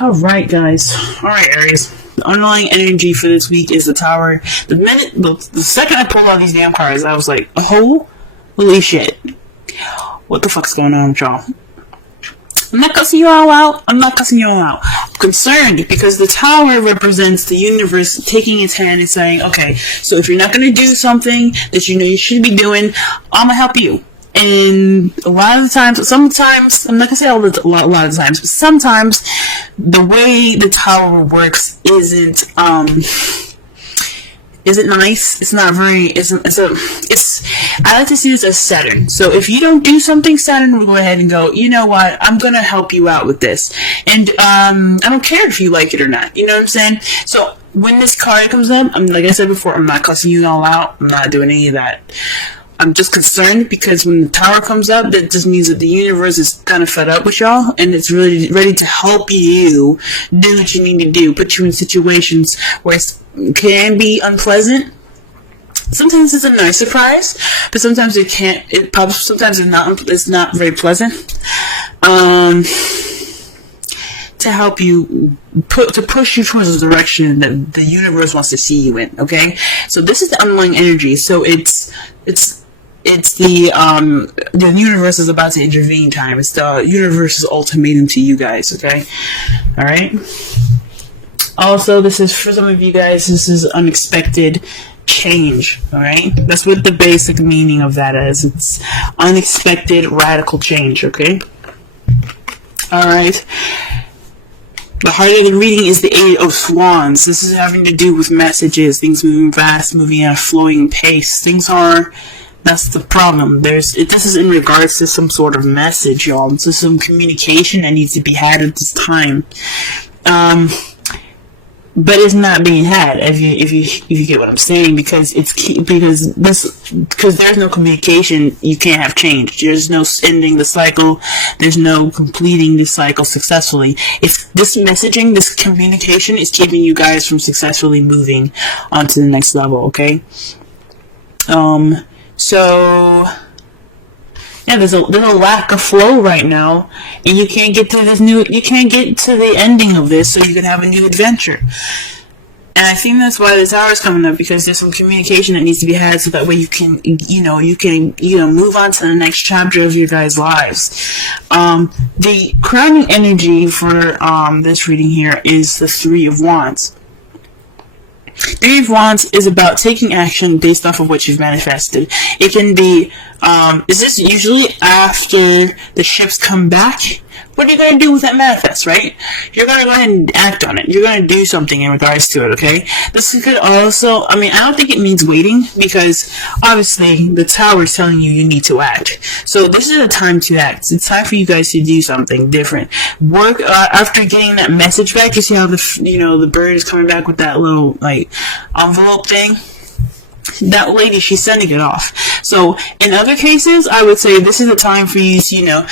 Alright, guys. Alright, Aries. The underlying energy for this week is the Tower. The second I pulled out these damn cards, I was like, holy shit. What the fuck's going on with y'all? I'm not cussing you all out. I'm concerned because the Tower represents the universe taking its hand and saying, okay, so if you're not going to do something that you know you should be doing, I'm going to help you. And a lot of the times, sometimes, I'm not going to say a lot of times, but sometimes the way the Tower works isn't nice. It's not very, I like to see this as Saturn. So if you don't do something, Saturn will go ahead and go, you know what, I'm going to help you out with this. And, I don't care if you like it or not. You know what I'm saying? So when this card comes up, like I said before, I'm not cussing you all out. I'm not doing any of that. I'm just concerned because when the Tower comes up, that just means that the universe is kind of fed up with y'all and it's really ready to help you do what you need to do, put you in situations where it can be unpleasant. Sometimes it's a nice surprise, but sometimes it can't. Sometimes it's not very pleasant. To help you to push you towards the direction that the universe wants to see you in. Okay, so this is the underlying energy. So it's the universe is about to intervene time. It's the universe's ultimatum to you guys. Okay, all right. Also, this is for some of you guys. This is unexpected change. All right, that's what the basic meaning of that is. It's unexpected radical change. Okay, all right. The heart of the reading is the Eight of Wands. This is having to do with messages, things moving fast, moving at a flowing pace. That's the problem. This is in regards to some sort of message, y'all. This is some communication that needs to be had at this time. But it's not being had, if you get what I'm saying, because there's no communication, you can't have change. There's no ending the cycle. There's no completing the cycle successfully. It's this messaging, this communication is keeping you guys from successfully moving on to the next level. Okay. So yeah, there's a lack of flow right now, and you can't get to the ending of this, so you can have a new adventure. And I think that's why the Tower is coming up, because there's some communication that needs to be had, so that way you can move on to the next chapter of your guys' lives. The crowning energy for this reading here is the Three of Wands. Three of Wands is about taking action based off of what you've manifested. It can be, is this usually after the ships come back? What are you going to do with that manifest, right? You're going to go ahead and act on it. You're going to do something in regards to it, okay? This could also, I don't think it means waiting, because obviously the Tower is telling you need to act. So this is a time to act. It's time for you guys to do something different. Work, after getting that message back, you see how the bird is coming back with that little, envelope thing? That lady, she's sending it off. So in other cases, I would say this is a time for you to,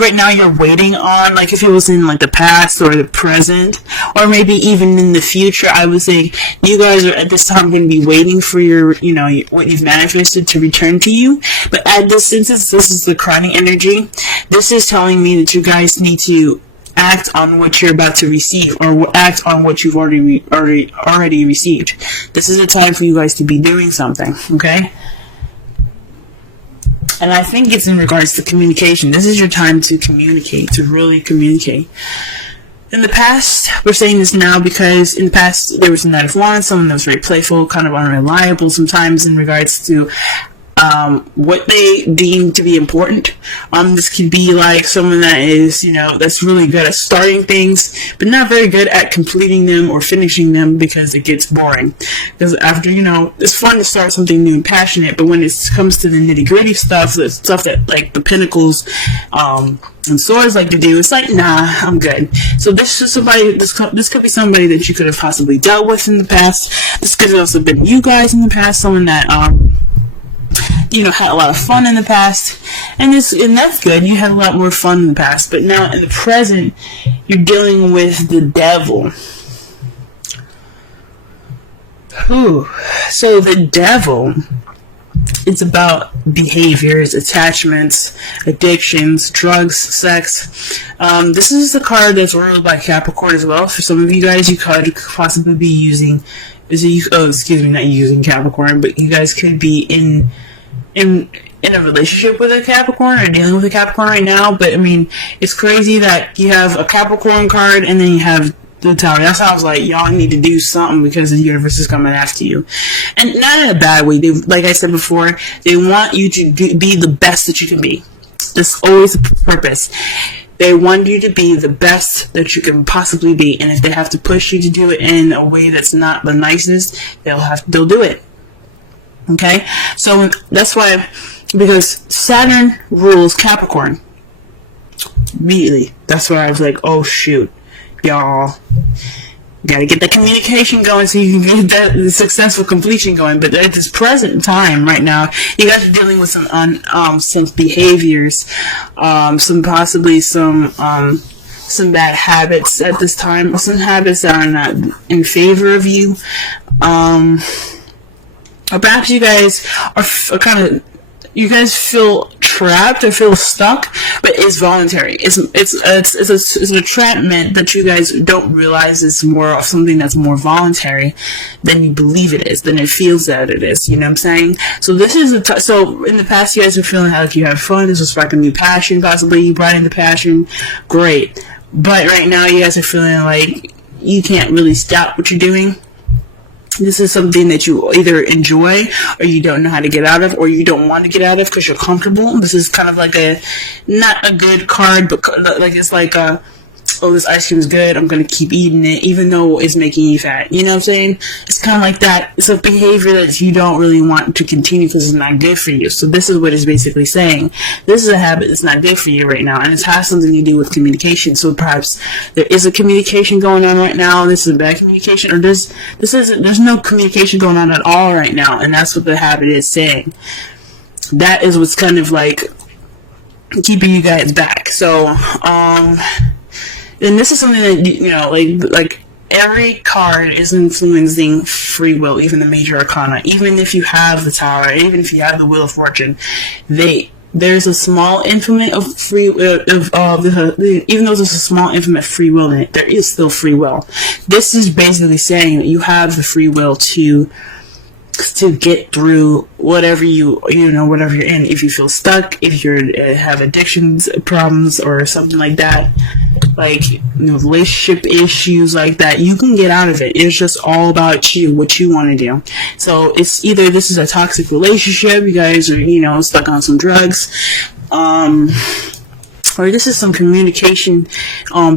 right now you're waiting on, if it was in the past or the present, or maybe even in the future, I would say you guys are at this time going to be waiting for your, what you've manifested to return to you. But at this instance, this is the crowning energy. This is telling me that you guys need to act on what you're about to receive, or act on what you've already received. This is a time for you guys to be doing something, okay? And I think it's in regards to communication. This is your time to communicate, to really communicate. In the past, we're saying this now because in the past there was a Knight of Wands, someone that was very playful, kind of unreliable sometimes in regards to what they deem to be important. This could be someone that is, that's really good at starting things, but not very good at completing them or finishing them, because it gets boring. Because after, it's fun to start something new and passionate, but when it comes to the nitty gritty stuff, the stuff that the Pentacles, and Swords like to do, it's nah, I'm good. So this is this could be somebody that you could have possibly dealt with in the past. This could have also been you guys in the past, someone that, had a lot of fun in the past, and that's good. You had a lot more fun in the past, but now in the present, you're dealing with the devil. So the devil it's about behaviors, attachments, addictions, drugs, sex. This is the card that's ruled by Capricorn as well. For some of you guys, you could possibly be using, not using Capricorn, but you guys could be in a relationship with a Capricorn or dealing with a Capricorn right now. But I mean, it's crazy that you have a Capricorn card and then you have the Tower. That sounds like y'all need to do something because the universe is coming after you, and not in a bad way. Like I said before, they want you to be the best that you can be. That's always the purpose. They want you to be the best that you can possibly be, and if they have to push you to do it in a way that's not the nicest, they'll do it. Okay, so that's why, because Saturn rules Capricorn. Immediately, that's why I was like, oh shoot, y'all gotta get the communication going so you can get the successful completion going. But at this present time right now, you guys are dealing with some behaviors, some bad habits at this time, some habits that are not in favor of you. Or perhaps you guys are you guys feel trapped or feel stuck, but it's voluntary. It's an entrapment that you guys don't realize is more of something that's more voluntary than you believe it is, than it feels that it is. You know what I'm saying? So this is so in the past you guys are feeling like you have fun. This was spark a new passion, possibly you brought in the passion. Great. But right now you guys are feeling like you can't really stop what you're doing. This is something that you either enjoy or you don't know how to get out of, or you don't want to get out of because you're comfortable. This is kind of like not a good card, but like it's like oh, this ice cream is good, I'm going to keep eating it even though it's making you fat. You know what I'm saying? It's kind of like that. It's a behavior that you don't really want to continue because it's not good for you. So this is what it's basically saying. This is a habit that's not good for you right now, and it has something to do with communication. So perhaps there is a communication going on right now. This is a bad communication, or there's no communication going on at all right now, and that's what the habit is saying. That is what's kind of like keeping you guys back. So and this is something that, like every card is influencing free will, even the major arcana. Even if you have the Tower, even if you have the Wheel of Fortune, there's a small infinite of free will, even though there's a small infinite free will in it, there is still free will. This is basically saying that you have the free will to get through whatever whatever you're in. If you feel stuck, if you have addictions problems or something like that, like relationship issues like that, you can get out of it. It's just all about you, what you want to do. So it's either this is a toxic relationship, you guys are stuck on some drugs, or this is some communication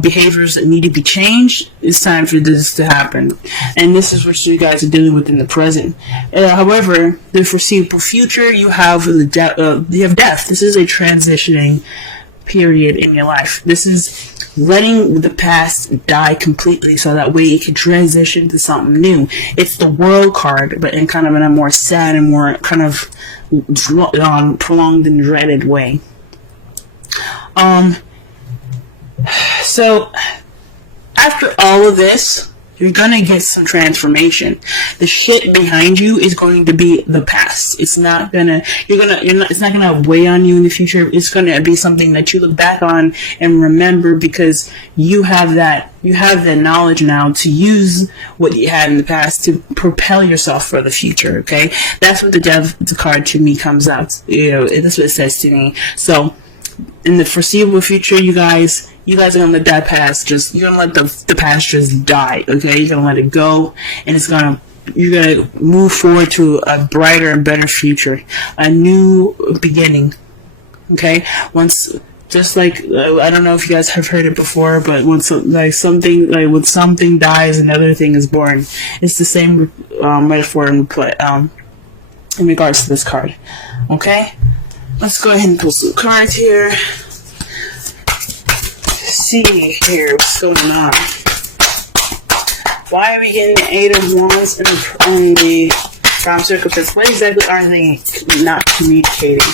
behaviors that need to be changed. It's time for this to happen, and this is what you guys are dealing with in the present. However, the foreseeable future, you have death. This is a transitioning period in your life. This is letting the past die completely so that way it can transition to something new. It's the World card, but in kind of in a more sad and more kind of prolonged and dreaded way. So after all of this, you're gonna get some transformation. The shit behind you is going to be the past. It's not gonna it's not gonna weigh on you in the future. It's gonna be something that you look back on and remember, because you have that knowledge now to use what you had in the past to propel yourself for the future. Okay, that's what the card to me comes out. That's what it says to me. So in the foreseeable future, you guys are gonna let that past you're gonna let the past just die. Okay, you're gonna let it go, and you're gonna move forward to a brighter and better future, a new beginning. Okay, just like I don't know if you guys have heard it before, but when something dies, another thing is born. It's the same metaphor in regards to this card. Okay, let's go ahead and pull some cards here. See here what's going on. Why are we getting the Eight of Wands on the Prime Circumstance? What exactly are they not communicating?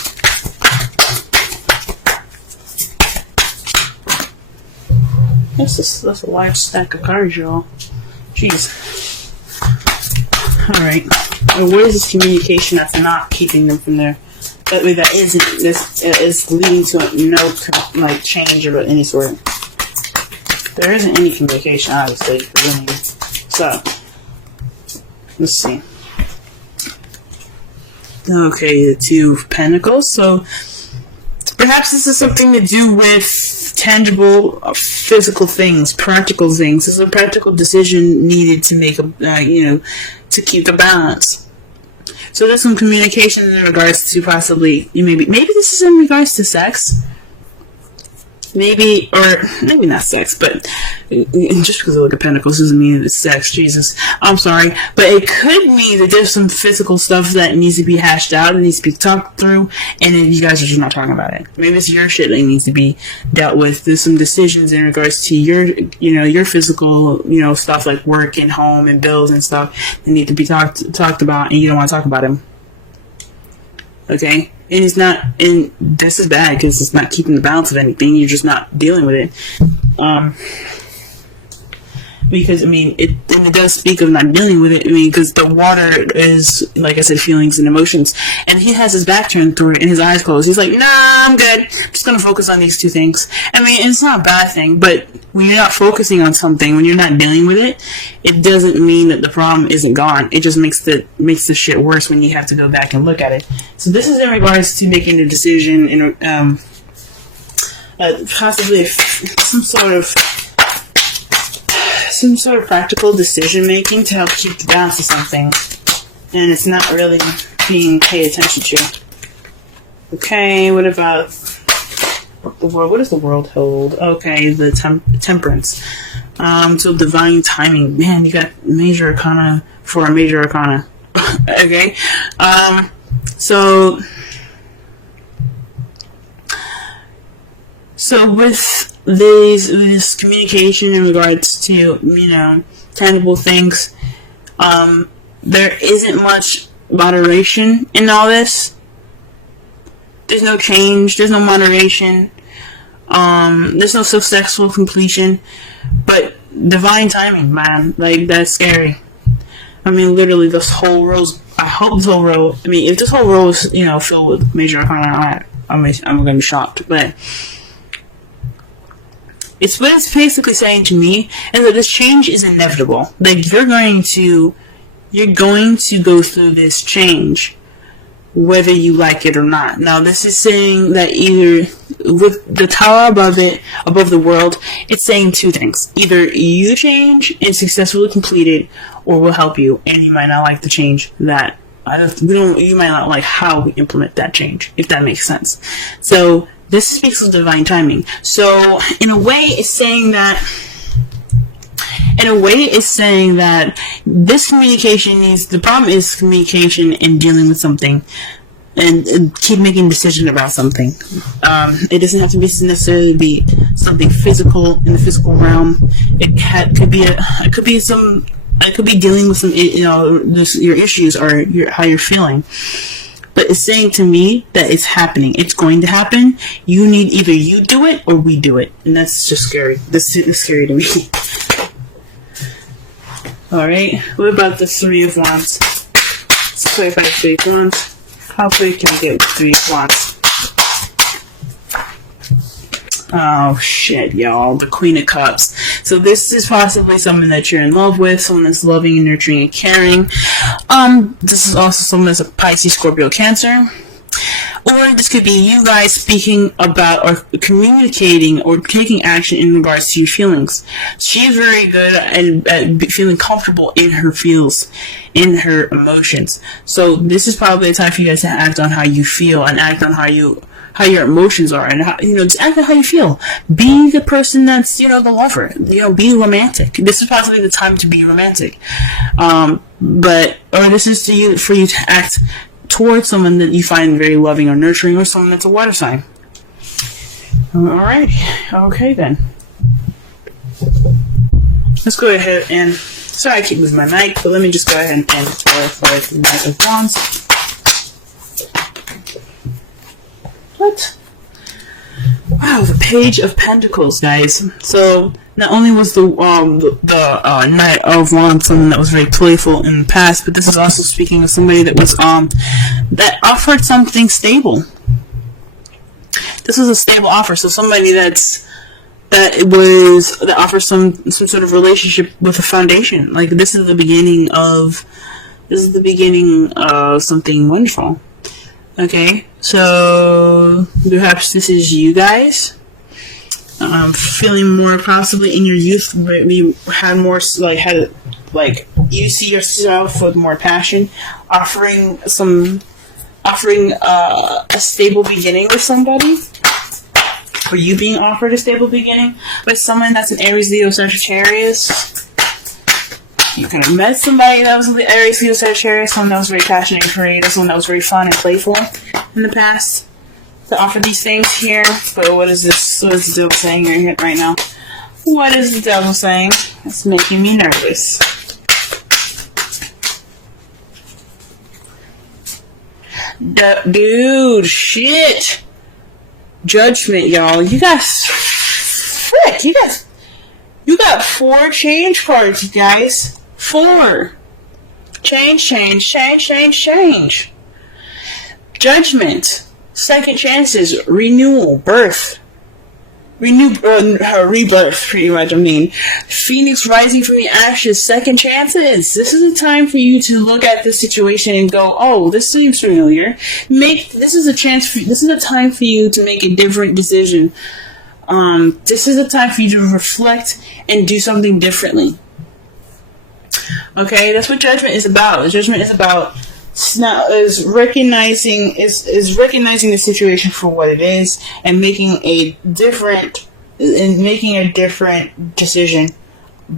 That's a large stack of cards, y'all. Jeez. Alright. What is this communication that's not keeping them from there? That way, that is leading to no like change of any sort. There isn't any communication, obviously. So, let's see. Okay, the Two of Pentacles. So, perhaps this is something to do with tangible, physical things, practical things. This is a practical decision needed to make to keep the balance. So there's some communication in regards to possibly, maybe this is in regards to sex. Maybe not sex, but just because I look at Pentacles doesn't mean it's sex. Jesus, I'm sorry, but it could mean that there's some physical stuff that needs to be hashed out and needs to be talked through, and then you guys are just not talking about it. Maybe it's your shit that needs to be dealt with. There's some decisions in regards to your physical, stuff like work and home and bills and stuff that need to be talked about, and you don't want to talk about them. Okay. And it's not, and this is bad because it's not keeping the balance of anything. You're just not dealing with it. Because, it does speak of not dealing with it. Because the water is, like I said, feelings and emotions. And he has his back turned through it and his eyes closed. He's like, nah, I'm good. I'm just going to focus on these two things. It's not a bad thing, but when you're not focusing on something, when you're not dealing with it, it doesn't mean that the problem isn't gone. It just makes the shit worse when you have to go back and look at it. So this is in regards to making a decision in, possibly some sort of practical decision making to help keep the balance of something, and it's not really being paid attention to. Okay, what about the world? What does the world hold? Okay, the temperance. So divine timing. Man, you got major arcana for a major arcana. Okay, So with this communication in regards to, tangible things, there isn't much moderation in all this. There's no change, there's no moderation, there's no successful completion, but divine timing, man, that's scary. Literally this whole row's, I hope this whole row, if this whole row is, filled with major arcana, I'm gonna be shocked, but it's what it's basically saying to me is that this change is inevitable. You're going to go through this change, whether you like it or not. Now, this is saying that either with the tower above the world, it's saying two things. Either you change and successfully complete it, or we'll help you, and you might not like the change that you might not like how we implement that change, if that makes sense. So this speaks of divine timing. So in a way, it's saying that this communication the problem is communication and dealing with something and keep making decisions about something. It doesn't have to necessarily be something physical in the physical realm. It could be dealing with some, your issues or how you're feeling. But it's saying to me that it's happening. It's going to happen. Either you do it or we do it. And that's just scary. That's scary to me. Alright. What about the Three of Wands? Let's clarify the Three of Wands. How quick can we get with 3 of Wands? Oh shit, y'all. The Queen of Cups. So this is possibly someone that you're in love with, someone that's loving and nurturing and caring. This is also someone that's a Pisces, Scorpio, Cancer. Or this could be you guys speaking about or communicating or taking action in regards to your feelings. She's very good at feeling comfortable in her feels, in her emotions. So this is probably the time for you guys to act on how you feel and act on how your emotions are, and how, just act on how you feel. Be the person that's, the lover. Be romantic. This is possibly the time to be romantic. Or this is for you to act towards someone that you find very loving or nurturing, or someone that's a water sign. Alright. Okay then. Let's go ahead and, sorry I keep moving my mic, but let me just go ahead and clarify the Knight of Wands. What? Wow, the Page of Pentacles, guys. So not only was the Knight of Wands something that was very playful in the past, but this is also speaking of somebody that was that offered something stable. This was a stable offer, so somebody that offers some sort of relationship with a foundation. Like this is the beginning of something wonderful. Okay, so perhaps this is you guys. Feeling more possibly in your youth, maybe you see yourself with more passion, offering a stable beginning with somebody, or you being offered a stable beginning with someone that's an Aries, Leo, Sagittarius. You could have met somebody that was the Aries, Leo, Sagittarius, someone that was very passionate and creative, someone that was very fun and playful in the past to offer these things here. But what is this? What is the devil saying right now? What is the devil saying? It's making me nervous. Dude, shit. Judgment, y'all. You got 4 change cards, you guys. 4. Change. Judgment. Second chances. Renewal. Birth. Rebirth, pretty much. I mean, Phoenix rising from the ashes. Second chances. This is a time for you to look at this situation and go, oh, this seems familiar. This is a time for you to make a different decision. This is a time for you to reflect and do something differently. Okay, that's what judgment is about. Judgment is about recognizing the situation for what it is and making a different decision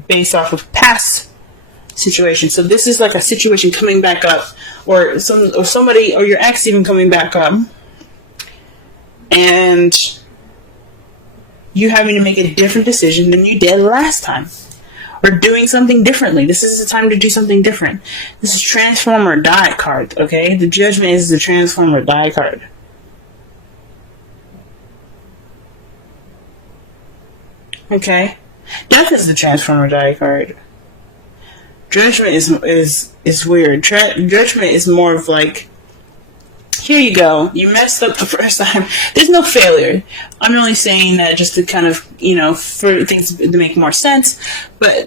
based off of past situations. So this is like a situation coming back up, or somebody or your ex even coming back up, and you having to make a different decision than you did last time, or doing something differently. This is the time to do something different. This is Transform or Die card, okay? The Judgment is the Transform or Die card. Okay? Death is the Transform or Die card. Judgment is weird. Judgment is more of like, here you go. You messed up the first time. There's no failure. I'm only saying that just to kind of, for things to make more sense. But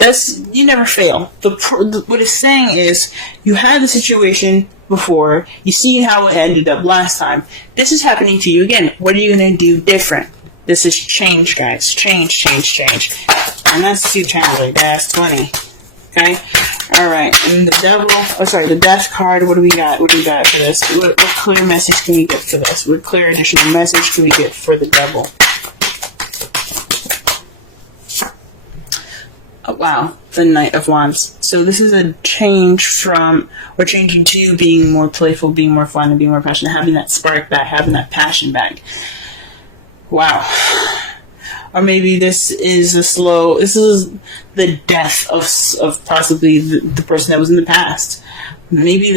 you never fail. What it's saying is, you had the situation before. You see how it ended up last time. This is happening to you again. What are you going to do different? This is change, guys. Change. And that's 2 times like that's 20. Okay? Alright, and the Death card, what do we got? What for this? What clear message can we get for this? What clear additional message can we get for the Devil? Oh, wow, the Knight of Wands. So this is a change we're changing to being more playful, being more fun, and being more passionate, having that spark back, having that passion back. Wow. Or maybe this is the death of possibly the person that was in the past. Maybe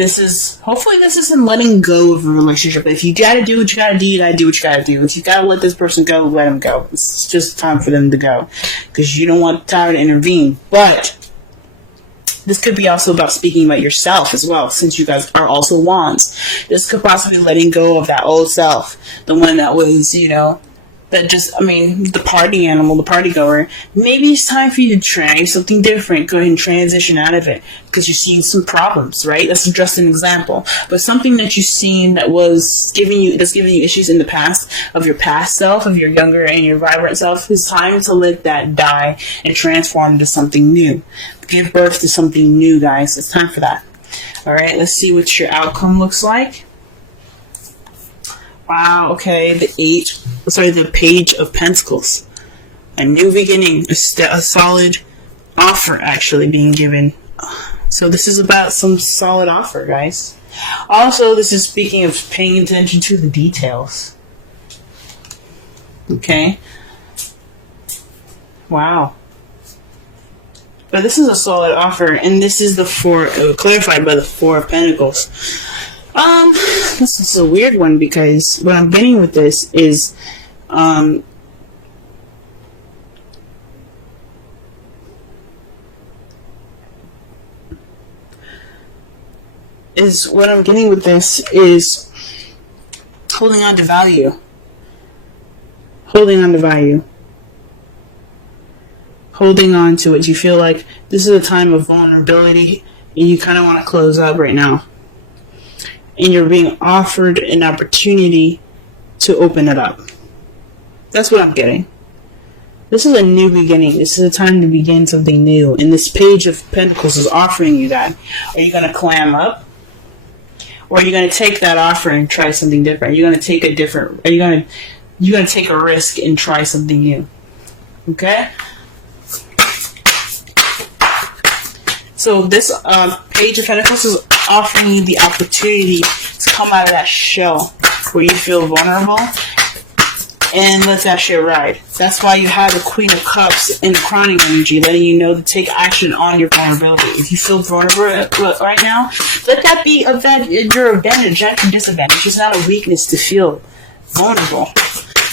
hopefully this isn't letting go of a relationship. If you gotta do what you gotta do, you gotta do what you gotta do. If you gotta let this person go, let them go. It's just time for them to go. Because you don't want time to intervene. But this could be also about speaking about yourself as well, since you guys are also wands. This could possibly be letting go of that old self. The one that was, the party animal, the party goer. Maybe it's time for you to try something different. Go ahead and transition out of it because you're seeing some problems, right? That's just an example. But something that you've seen that's giving you issues in the past, of your past self, of your younger and your vibrant self, it's time to let that die and transform into something new. Give birth to something new, guys. It's time for that. Alright, let's see what your outcome looks like. Wow, okay, the Page of Pentacles. A new beginning, a solid offer actually being given. So this is about some solid offer, guys. Also, this is speaking of paying attention to the details. Okay. Wow. But this is a solid offer, and this is clarified by the 4 of Pentacles. This is a weird one because what I'm getting with this is, is what I'm getting with this is holding on to value. Holding on to value. Holding on to it. You feel like this is a time of vulnerability and you kind of want to close up right now. And you're being offered an opportunity to open it up. That's what I'm getting. This is a new beginning. This is a time to begin something new. And this Page of Pentacles is offering you that. Are you going to clam up? Or are you going to take that offer and try something different? Are you going to take a different... You're going to take a risk and try something new. Okay? So this Page of Pentacles is offering you the opportunity to come out of that shell where you feel vulnerable and let that shit ride. That's why you have the Queen of Cups in the crowning energy, letting you know to take action on your vulnerability. If you feel vulnerable right now, let that be your advantage, not your disadvantage. It's not a weakness to feel vulnerable.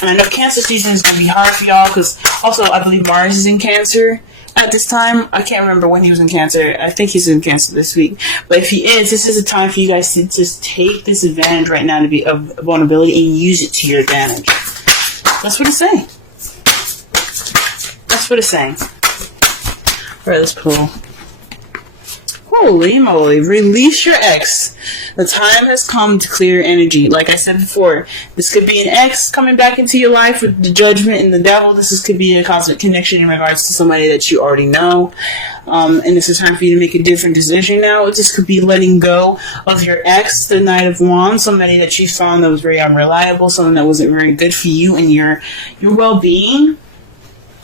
And I know Cancer season is going to be hard for y'all because also I believe Mars is in Cancer at this time. I can't remember when he was in Cancer. I think he's in Cancer this week. But if he is, this is a time for you guys to just take this advantage right now to be of vulnerability and use it to your advantage. That's what it's saying. That's what it's saying. Alright, let's pull. Holy moly. Release your ex. The time has come to clear energy. Like I said before, this could be an ex coming back into your life with the Judgment and the Devil. Could be a cosmic connection in regards to somebody that you already know. And this is time for you to make a different decision now. This could be letting go of your ex, the Knight of Wands, somebody that you found that was very unreliable, someone that wasn't very good for you and your well-being.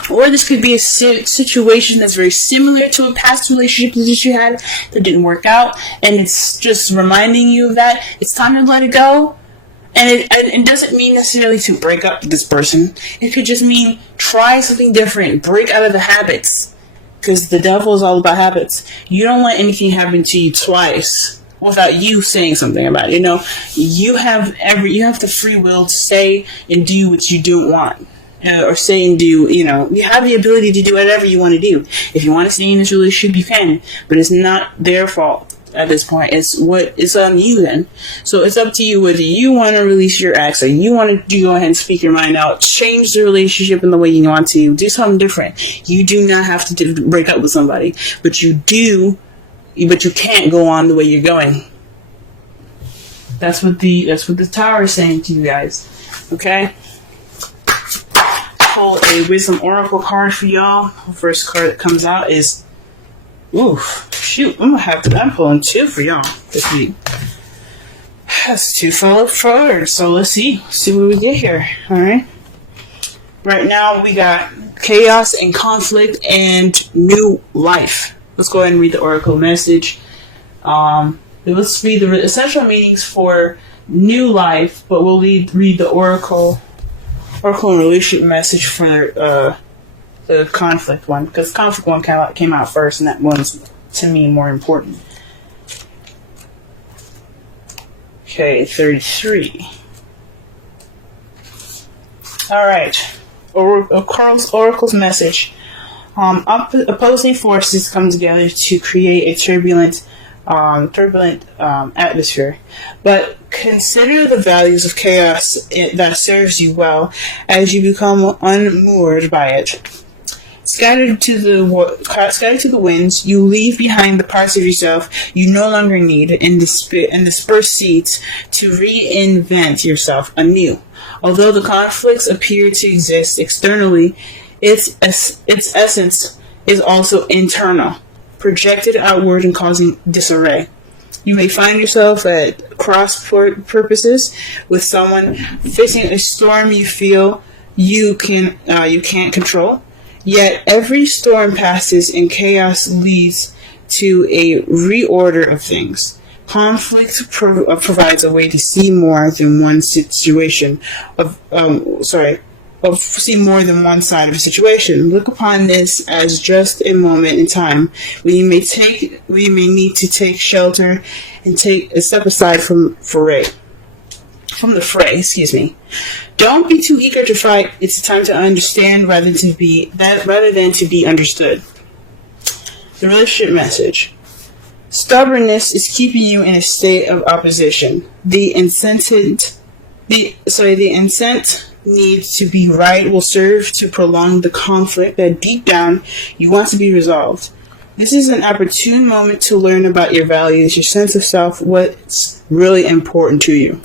Or this could be a situation that's very similar to a past relationship that you had that didn't work out, and it's just reminding you of that. It's time to let it go. And it doesn't mean necessarily to break up with this person. It could just mean try something different, break out of the habits. Because the Devil is all about habits. You don't let anything happen to you twice without you saying something about it. You know, you have the free will to say and do what you don't want. Or say and do, you have the ability to do whatever you want to do. If you want to stay in this relationship, you can. But it's not their fault at this point. It's on you then. So it's up to you whether you want to release your ex or you want to go ahead and speak your mind out. Change the relationship in the way you want to. Do something different. You do not have to break up with somebody. But you can't go on the way you're going. That's what the Tower is saying to you guys. Okay? Pull a Wisdom Oracle card for y'all. The first card that comes out is, I'm pulling two for y'all this week. That's two forward. So let's see what we get here. All right. Right now we got chaos and conflict and new life. Let's go ahead and read the Oracle message. Let's read the essential meanings for new life, but we'll read the Oracle and relationship message for the conflict one, because the conflict one came out first, and that one's to me more important. Okay, 33. All right, Oracle's message. Opposing forces come together to create a turbulent atmosphere, but consider the values of chaos that serves you well as you become unmoored by it. Scattered to the winds, you leave behind the parts of yourself you no longer need and disperse seeds to reinvent yourself anew. Although the conflicts appear to exist externally, its essence is also internal, projected outward and causing disarray. You may find yourself at cross purposes with someone facing a storm you feel you can't control. Yet every storm passes and chaos leads to a reorder of things. Conflict provides a way to see more than one situation see more than one side of a situation. Look upon this as just a moment in time when you may need to take shelter and take a step aside from the fray. Don't be too eager to fight. It's time to understand rather than to be understood. The relationship message. Stubbornness is keeping you in a state of opposition. The incent need to be right will serve to prolong the conflict that deep down you want to be resolved. This is an opportune moment to learn about your values, your sense of self, what's really important to you.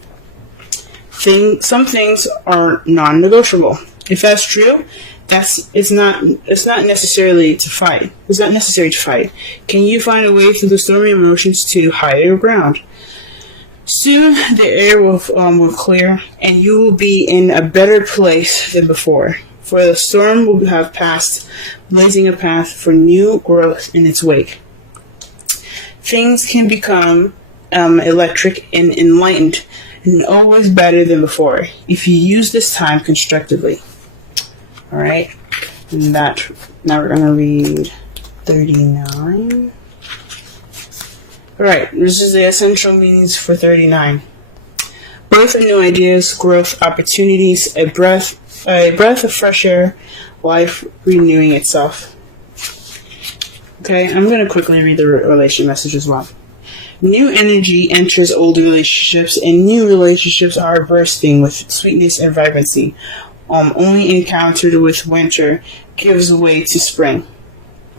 Some things are non-negotiable. If that's true, it's not necessarily to fight. It's not necessary to fight. Can you find a way through the stormy emotions to higher ground? Soon the air will clear, and you will be in a better place than before. For the storm will have passed, blazing a path for new growth in its wake. Things can become electric and enlightened, and always better than before, if you use this time constructively. Alright, now we're going to read 39. Alright, this is the essential meanings for 39. Birth of new ideas, growth, opportunities, a breath of fresh air, life renewing itself. Okay, I'm going to quickly read the relation message as well. New energy enters old relationships, and new relationships are bursting with sweetness and vibrancy. Only encountered with winter gives way to spring.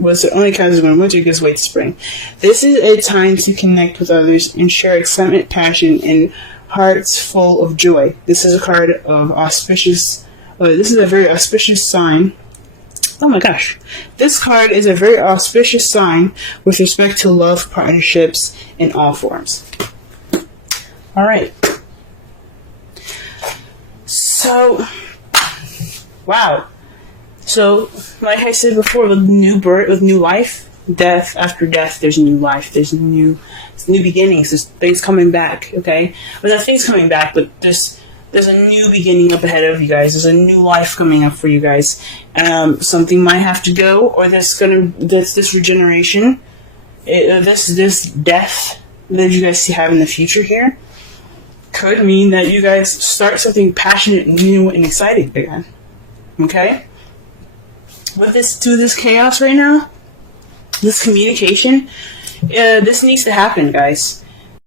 Only encounters when winter gives way to spring. This is a time to connect with others and share excitement, passion, and hearts full of joy. This is a card of auspicious. This is a very auspicious sign. Oh my gosh. This card is a very auspicious sign with respect to love, partnerships, in all forms. Alright. So, wow. So, like I said before, with new birth, with new life, death after death, there's new life. There's new beginnings. There's things coming back. Okay, well, not things coming back, but there's a new beginning up ahead of you guys. There's a new life coming up for you guys. Something might have to go, or this regeneration, this death that you guys have in the future here could mean that you guys start something passionate, new, and exciting again. Okay. With this chaos right now, this communication, this needs to happen, guys.